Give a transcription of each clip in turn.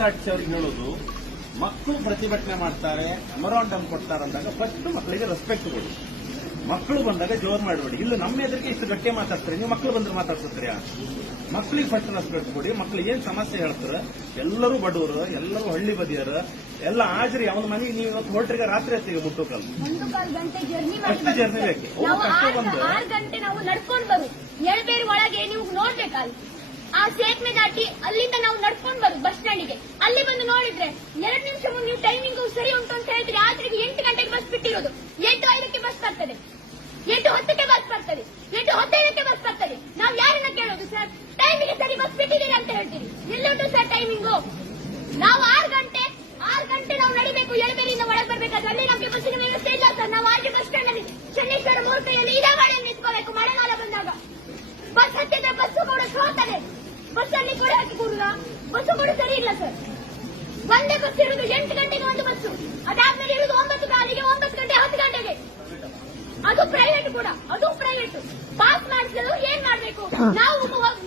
ಸಾಕ್ಷಿ ಅವ್ರಿಗೆ ಹೇಳೋದು ಮಕ್ಕಳು ಪ್ರತಿಭಟನೆ ಮಾಡ್ತಾರೆ ಮೆಮೊರಾಂಡಮ್ ಕೊಡ್ತಾರೆ ಅಂದಾಗ ಫಸ್ಟ್ ಮಕ್ಕಳಿಗೆ ರೆಸ್ಪೆಕ್ಟ್ ಕೊಡಿ. ಮಕ್ಕಳು ಬಂದಾಗ ಜೋರ್ ಮಾಡಬೇಡಿ. ಇಲ್ಲ ನಮ್ಮ ಎದುರಿಗೆ ಇಷ್ಟು ಗಟ್ಟಿ ಮಾತಾಡ್ತಾರೆ ನೀವು ಮಕ್ಕಳು ಬಂದ್ರೆ ಮಾತಾಡ್ಸತ್ರಿ? ಮಕ್ಕಳಿಗೆ ಫಸ್ಟ್ ರೆಸ್ಪೆಕ್ಟ್ ಕೊಡಿ. ಮಕ್ಕಳಿಗೆ ಏನ್ ಸಮಸ್ಯೆ ಹೇಳ್ತಾರೆ ಎಲ್ಲರೂ ಬಡವರು ಎಲ್ಲರೂ ಹಳ್ಳಿ ಬದಿಯರು ಎಲ್ಲ ಹಾಜರಿ ಅವನ ಮನೆಗೆ ನೀವು ಇವತ್ತು ಹೊರಟ್ರಿಗೆ ರಾತ್ರಿ ಹತ್ತಿಗೆ ಮುಟ್ಟೋಕಲ್ಲ. ಗಂಟೆ ಜರ್ನಿ ಬೇಕು? ಕಷ್ಟ ಬಂದು. ಗಂಟೆ ನಾವು ನಡ್ಕೊಂಡ್ ಬರು ಒಳಗೆ ನೀವು ನೋಡ್ಬೇಕಲ್ಲ. ಆ ಸೇತುವೆ ದಾಟಿ ಅಲ್ಲಿಂದ ನಾವು ನಡ್ಕೊಂಡ್ ಬರು ಬಸ್ ಸ್ಟ್ಯಾಂಡಿಗೆ ಅಲ್ಲಿ ಬಂದು ನೋಡಿದ್ರೆ ಎರಡು ನಿಮಿಷ ಮುಂದೆ ನೀವು ಟೈಮಿಂಗ್ ಸರಿ ಉಂಟು ಅಂತ ಹೇಳಿದ್ರೆ ರಾತ್ರಿಗೆ ಎಂಟು ಗಂಟೆಗೆ ಬಸ್ ಬಿಟ್ಟಿರೋದು. ಎಂಟು ಐದಕ್ಕೆ ಬಸ್ ಬರ್ತದೆ. ಎಂಟು ಹತ್ತಕ್ಕೆ ಬಸ್ ಬರ್ತದೆ. ಎಂಟು ಹತ್ತೈದಕ್ಕೆ ಬಸ್ ಬರ್ತದೆ. ನಾವು ಯಾರನ್ನ ಕೇಳೋದು ಸರ್ ಟೈಮಿಗೆ ಸರಿ ಬಸ್ ಬಿಟ್ಟಿದ್ದೀರಿ ಅಂತ ಹೇಳ್ತೀರಿ. ಎಲ್ಲುಂಟು ಸರ್ ಟೈಮಿಂಗು ನಾವು ಆರು ಗಂಟೆ ಆರು ಗಂಟೆ ನಾವು ನಡಿಬೇಕು ಎಳಬೇರಿಯಿಂದ ಒಳಗೆ ಬರ್ಬೇಕಾದ್ರೆ ಅಲ್ಲಿ ನಮಗೆ ಬಸ್ಸಿನ ವ್ಯವಸ್ಥೆ ಇಲ್ಲ ಸರ್ ನಾವು ಆರ್ಜಿ ಬಸ್ ಸ್ಟ್ಯಾಂಡ್ ಅಲ್ಲಿ ಚನ್ನೇಶ್ವರ ಮೂರ್ತಿಯಲ್ಲಿ ಇದೇ ಗಾಡಿಯಲ್ಲಿ ನಿಂತ್ಕೋಬೇಕು ಮಳೆಗಾಲ ಬಂದಾಗ ಬಸ್ ಹತ್ತಿದ್ರೆ ಬಸ್ಸು ಕೂಡ ಸೋತದೆ ಬಸ್ ಅಲ್ಲಿ ಕೂಡ ಹಾಕಿ ಕೂಡುದ ಬಸ್ಸು ಕೂಡ ಸರಿ ಇಲ್ಲ ಸರ್. ಒಂದೇ ಬಸ್ ಇರುದು ಎಂಟು ಗಂಟೆಗೆ ಒಂದು ಬಸ್ಸು. ಅದಾದ್ಮೇಲೆ ಇರುದು ಒಂಬತ್ತು ಕಾಲಿಗೆ ಒಂಬತ್ತು ಗಂಟೆ, ಹತ್ತು ಗಂಟೆಗೆ. ಅದು ಪ್ರೈವೇಟ್ ಕೂಡ, ಅದು ಪ್ರೈವೇಟ್ ಪಾಸ್ ಮಾಡಿಸಲು ಏನ್ ಮಾಡ್ಬೇಕು? ನಾವು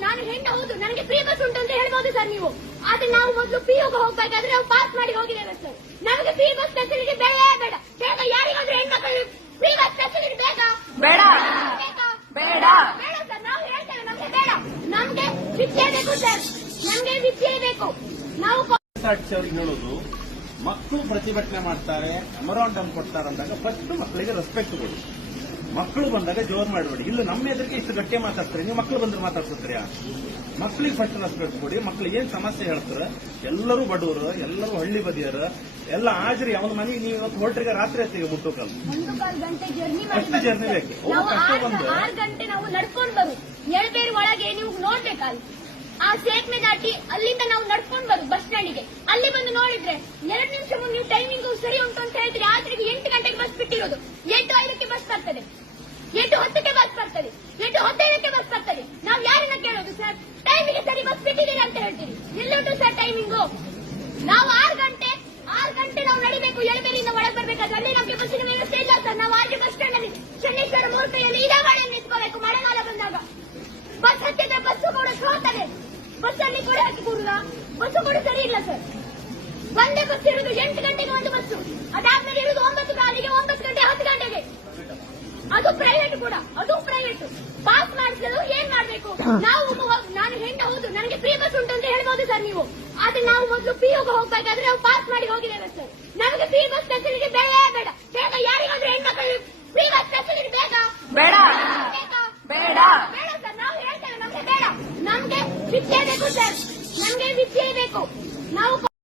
ನಾನು ಹೆಣ್ಣು ಹೌದು, ನನಗೆ ಫ್ರೀ ಬಸ್ ಉಂಟು ಅಂತ ಹೇಳ್ಬೋದು ಸರ್ ನೀವು. ಆದ್ರೆ ನಾವು ಮೊದಲು ಪಿ ಹೋಗ್ಬೇಕಾದ್ರೆ ನಾವು ಪಾಸ್ ಮಾಡಿ ಹೋಗಿದ್ದೇವೆ ಸರ್. ನಮಗೆ ಫ್ರೀ ಬಸ್ ಫೆಸಿಲಿಟಿ ಬೇಡ ಬೇಡ ಬೇಗ ಯಾರಿಗಾದ್ರೂ ಹೆಣ್ಮಕ್ಳು ಫ್ರೀ ಬಸ್ ಫೆಸಿಲಿಟಿ ಬೇಕಾ ಬೇಡ. ಬೇಕಾ ಬೇಡ. ಬೇಡ ಸರ್ ನಾವು ಹೇಳ್ತೇವೆ ನಮ್ಗೆ ಬೇಡ ನಮ್ಗೆ ವಿದ್ಯೆ ಬೇಕು ಸರ್. ನಮ್ಗೆ ವಿದ್ಯೆ ಬೇಕು. ನಾವು ಸಾಕ್ಷಿ ಅವ್ರಿಗೆ ಹೇಳೋದು ಮಕ್ಕಳು ಪ್ರತಿಭಟನೆ ಮಾಡ್ತಾರೆ ಮೆಮೊರಾಂಡಮ್ ಕೊಡ್ತಾರೆ ಅಂದಾಗ ಫಸ್ಟ್ ಮಕ್ಕಳಿಗೆ ರೆಸ್ಪೆಕ್ಟ್ ಕೊಡಿ. ಮಕ್ಕಳು ಬಂದಾಗ ಜೋರ್ ಮಾಡಬೇಡಿ. ಇಲ್ಲ ನಮ್ಮ ಎದುರಿಗೆ ಇಷ್ಟು ಗಟ್ಟಿ ಮಾತಾಡ್ತಾರೆ. ನೀವು ಮಕ್ಕಳು ಬಂದ್ರೆ ಮಾತಾಡ್ಸತ್ರಿಯಾ ಮಕ್ಕಳಿಗೆ ಫಸ್ಟ್ ರೆಸ್ಪೆಕ್ಟ್ ಕೊಡಿ. ಮಕ್ಕಳಿಗೆ ಏನ್ ಸಮಸ್ಯೆ ಹೇಳ್ತಾರೆ? ಎಲ್ಲರೂ ಬಡವರು ಎಲ್ಲರೂ ಹಳ್ಳಿ ಬದಿಯರು ಎಲ್ಲ ಹಾಜರಿ ಅವನ ಮನೆ ನೀವು ಇವತ್ತು ಹೊರಟ್ರಿಗೆ ರಾತ್ರಿ ಹೊತ್ತಿಗೆ ಮುಟ್ಟೋಕಲ್ಲ. ಗಂಟೆ ಜರ್ನಿ ಬೇಕು? ಕಷ್ಟ ಬಂದು. ನಾವು ನೀವು ನೋಡ್ಬೇಕಲ್ಲ ಆ ಸೇತುವೆ ದಾಟಿ ಅಲ್ಲಿಂದ ನಾವು ನಡ್ಕೊಂಡು ಬಸ್ ಸ್ಟ್ಯಾಂಡಿಗೆ ಅಲ್ಲಿ ಬಂದು ನೋಡಿದ್ರೆ ಎರಡು ನಿಮಿಷ ಮುಂದೆ ನೀವು ಟೈಮಿಂಗ್ ಸರಿ ಉಂಟು ಅಂತ ಹೇಳಿದ್ರೆ ರಾತ್ರಿಗೆ ಎಂಟು ಗಂಟೆಗೆ ಬಸ್ ಬಿಟ್ಟಿರೋದು. ಎಂಟು ಐದಕ್ಕೆ ಬಸ್ ಬರ್ತದೆ. ಎಂಟು ಹತ್ತಕ್ಕೆ ಬಸ್ ಬರ್ತದೆ. ಎಂಟು ಹತ್ತೈದಕ್ಕೆ ಬಸ್ ಬರ್ತದೆ. ನಾವು ಯಾರನ್ನ ಕೇಳೋದು ಸರ್ ಟೈಮಿಗೆ ಸರಿ ಬಸ್ ಬಿಟ್ಟಿದ್ದೀರಿ ಅಂತ ಹೇಳ್ತೀರಿ. ಎಲ್ಲುಂಟು ಸರ್ ಟೈಮಿಂಗು ನಾವು ಆರು ಗಂಟೆ ಆರು ಗಂಟೆ ನಾವು ನಡಿಬೇಕು ಎಳಬೇರಿಯಿಂದ ಒಳಗೆ ಬರ್ಬೇಕಾದ್ರೆ ಅಲ್ಲಿ ನಮಗೆ ಬಸ್ಸಿನ ವ್ಯವಸ್ಥೆ ಇಲ್ಲ ಸರ್ ನಾವು ಆರ್ಜಿ ಬಸ್ ಸ್ಟ್ಯಾಂಡ್ ಅಲ್ಲಿ ಚನ್ನೇಶ್ವರ ಮೂರ್ತಿಯಲ್ಲಿ ಇದೇ ಗಾಡಿಯಲ್ಲಿ ನಿಂತ್ಕೋಬೇಕು ಮಳೆಗಾಲ ಬಂದಾಗ ಬಸ್ ಹತ್ತಿದ್ರೆ ಬಸ್ಸು ಕೂಡ ಸೋತದೆ ಬಸ್ ಅಲ್ಲಿ ಕೂಡ ಹಾಕಿ ಕೂಡುದ ಬಸ್ಸು ಕೂಡ ಸರಿ ಇಲ್ಲ ಸರ್. ಒಂದೇ ಬಸ್ ಇರುದು ಎಂಟು ಗಂಟೆಗೆ ಒಂದು ಬಸ್ಸು. ಅದಾದ್ಮೇಲೆ ಇರುದು ಒಂಬತ್ತು ಕಾಲಿಗೆ, ಒಂಬತ್ತು ಗಂಟೆ ಹತ್ತು ಗಂಟೆಗೆ. ಅದು ಪ್ರೈವೇಟ್ ಕೂಡ, ಅದು ಪ್ರೈವೇಟ್ ಪಾಸ್ ಮಾಡಿಸಲು ಏನ್ ಮಾಡ್ಬೇಕು? ನಾವು ನಾನು ಹೆಣ್ಣು ಹೌದು, ನನಗೆ ಫ್ರೀ ಬಸ್ ಉಂಟು ಅಂತ ಹೇಳ್ಬೋದು ಸರ್ ನೀವು. ಆದ್ರೆ ನಾವು ಮೊದಲು ಪಿ ಯುಗೆ ಹೋಗ್ಬೇಕಾದ್ರೆ ನಾವು ಪಾಸ್ ಮಾಡಿ ಹೋಗಿದ್ದೇವೆ ಸರ್. ನಮಗೆ ಫ್ರೀ ಬಸ್ ಫೆಸಿಲಿಟಿ ಬೇಡ ಬೇಡ. ಯಾರಿಗಾದ್ರೂ ಹೆಣ್ಮಕ್ಳು ಫ್ರೀ ಬಸ್ ಫೆಸಿಲಿಟಿ ಬೇಕಾ? ಬೇಡ. ಬೇಕಾ ಬೇಡ. ಬೇಡ ಸರ್ ನಾವು ಹೇಳ್ತೇವೆ ನಮ್ಗೆ ಬೇಡ ನಮ್ಗೆ ವಿದ್ಯೆ ಬೇಕು ಸರ್. ನಮ್ಗೆ ವಿದ್ಯೆ ಬೇಕು. ನಾವು